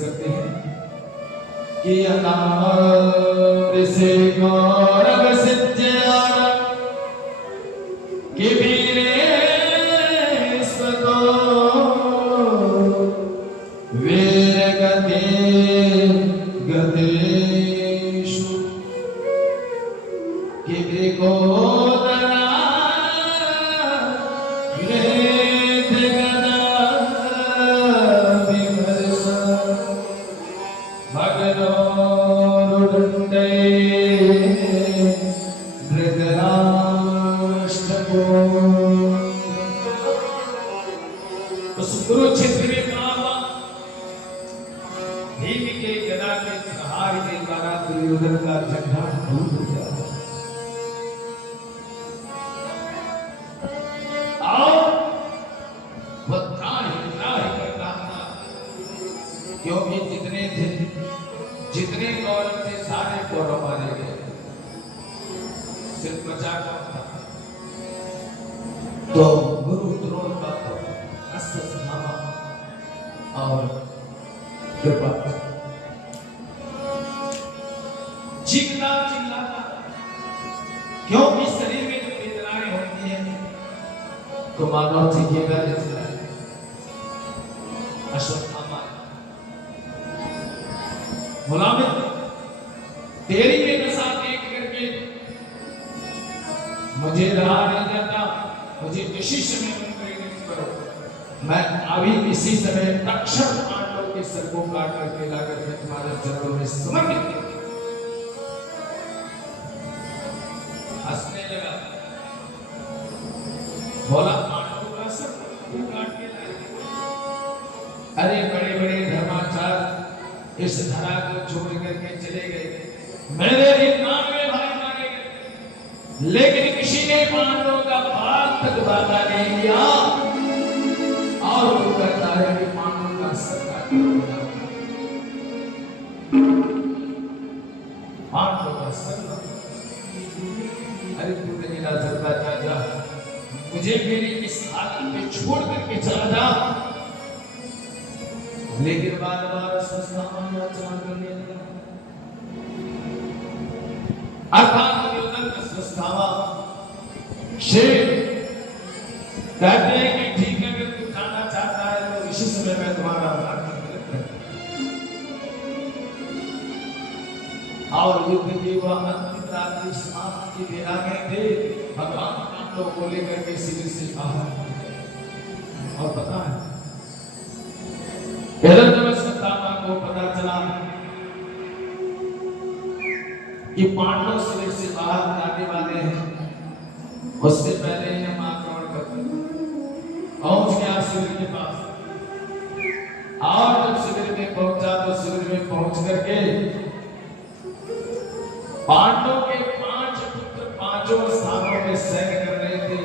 करते हैं कि अनार से गौरव सिद्ध्यान कि वीरे स्वतो वीर गते गतेषु कि विकोदना वेद गदा विमर्श भगनोरुदण्डे धृतराष्ट्रको। उस कुरुक्षेत्र में कहा भीम के गदा के प्रहार के द्वारा दुर्योधन का झंडा टूट गया और वह त्राहि करता था, क्योंकि जितने थे जितने कौरव थे सारे कौरव मारे गए, सिर्फ बचा कौन था? तो गुरु द्रोण का अश्वत्थामा और कृपा चिल्लाता, क्योंकि शरीर में जो वेदनाएं होती हैं तो मानव चीखेगा जैसे अश्वत्थामा गुलाम तेरी बेनसा देख करके मुझे रहा नहीं जाता, मुझे इसी समय प्रेरित करो, मैं अभी इसी समय तक्षक पांडव के सर को काट करके ला करके तुम्हारे चरणों में समर्पित कर। हंसने लगा, बोला पांडव का सर काट के लाए? अरे बड़े बड़े धर्माचार इस धरा को छोड़ करके चले गए, मेरे 99 भाई मारे गए, लेकिन किसी ने पांडवों का बाल तक बाधा नहीं किया और वो कहता है कि पांडवों का सर काट दिया। पांडवों का सर, अरे तू नहीं ला सकता, जा मुझे मेरी इस हालत में छोड़ करके चला जा। लेकिन बार बार अश्वत्थामा चला करने लगा, अर्थात दुर्योधन अश्वत्थामा शेर कहते हैं कि ठीक है, अगर तू जाना चाहता है तो इसी समय मैं तुम्हारा और युद्ध की वह अंतिम रात्रि समाप्ति भी आ गए थे, भगवान पांडव को लेकर के शिविर से बाहर। और पता है जब अश्वत्थामा को पता चला कि पांडव शिविर से बाहर जाने वाले हैं, उससे पहले ही हम आक्रमण करते पहुंच गया शिविर के पास। और जब शिविर में पहुंचा तो शिविर में पहुंच करके पांडव के 5 पुत्र पांचों स्थानों में सैन्य कर रहे थे।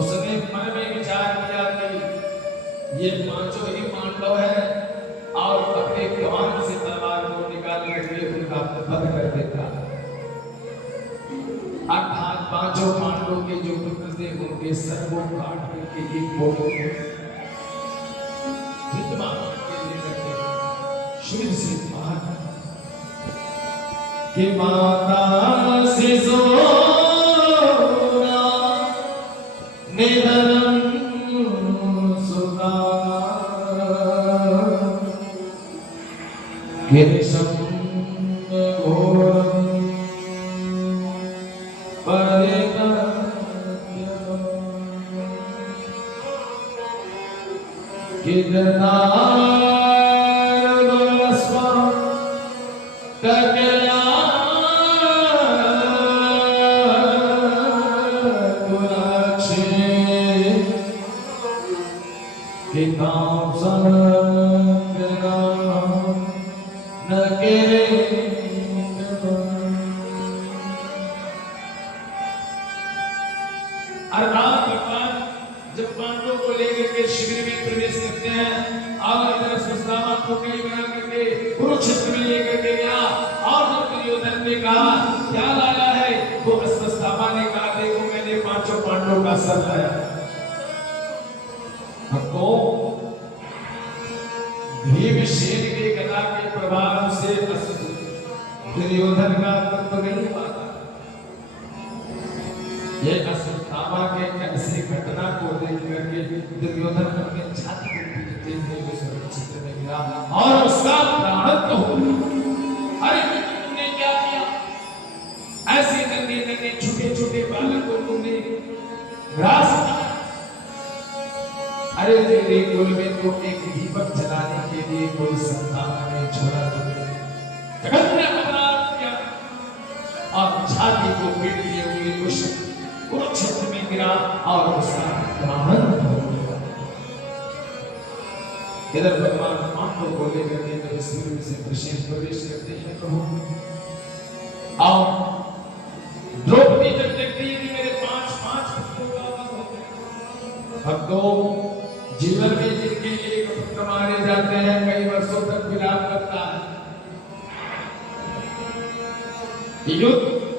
उसने मन में विचार किया कि ये पांचों ही पांडव हैं और अपने कमान से तलवार को निकाल करके उनका वध कर देता। अर्थात पांचों पांडवों के जो पुत्र थे उनके सर को काट करके एक बोले शिविर से बाहर कि माता शिशोरा निधनम सुता गिरिशम घोरम परितत्यम गिरनार दुर्स्वम ककला जब पांडवों को लेकर के शिविर में प्रवेश करते हैं और इधर अश्वत्थामा को कई बना करके कुरुक्षेत्र में लेकर के गया। और जब दुर्योधन ने कहा क्या लाया है, तो अश्वत्थामा ने कहा देखो मैंने पांचों पांडवों का सर लाया। भीम शेर के गदा के प्रभाव से दुर्योधन का तत्व नहीं हुआ था। ये अश्वत्थामा के ऐसी घटना को देख करके दुर्योधन अपने छाती को पीटते हुए सुरक्षित में गिरा और उसका प्राण हो गया। अरे तुमने क्या किया? ऐसे नन्हे नन्हे छोटे छोटे बालक को तुमने ग्रास किया। अरे तेरे कुल में तो एक दीपक जलाने के लिए कोई संतान नहीं छोड़ा तुमने। जगत ने अपराध किया और छाती को पीट दिए हुए उस कुरुक्षेत्र में गिरा और उसका प्राण हो गया। इधर भगवान पांडवों को लेकर के जब सूर्य से विशेष प्रवेश करते हैं प्रभु और द्रौपदी जब देखती है कि मेरे पांच पुत्रों का वध हो गया। अब तो जीवन में जिनके एक पुत्र मारे जाते हैं कई वर्षों तक विलाप करता है। युद्ध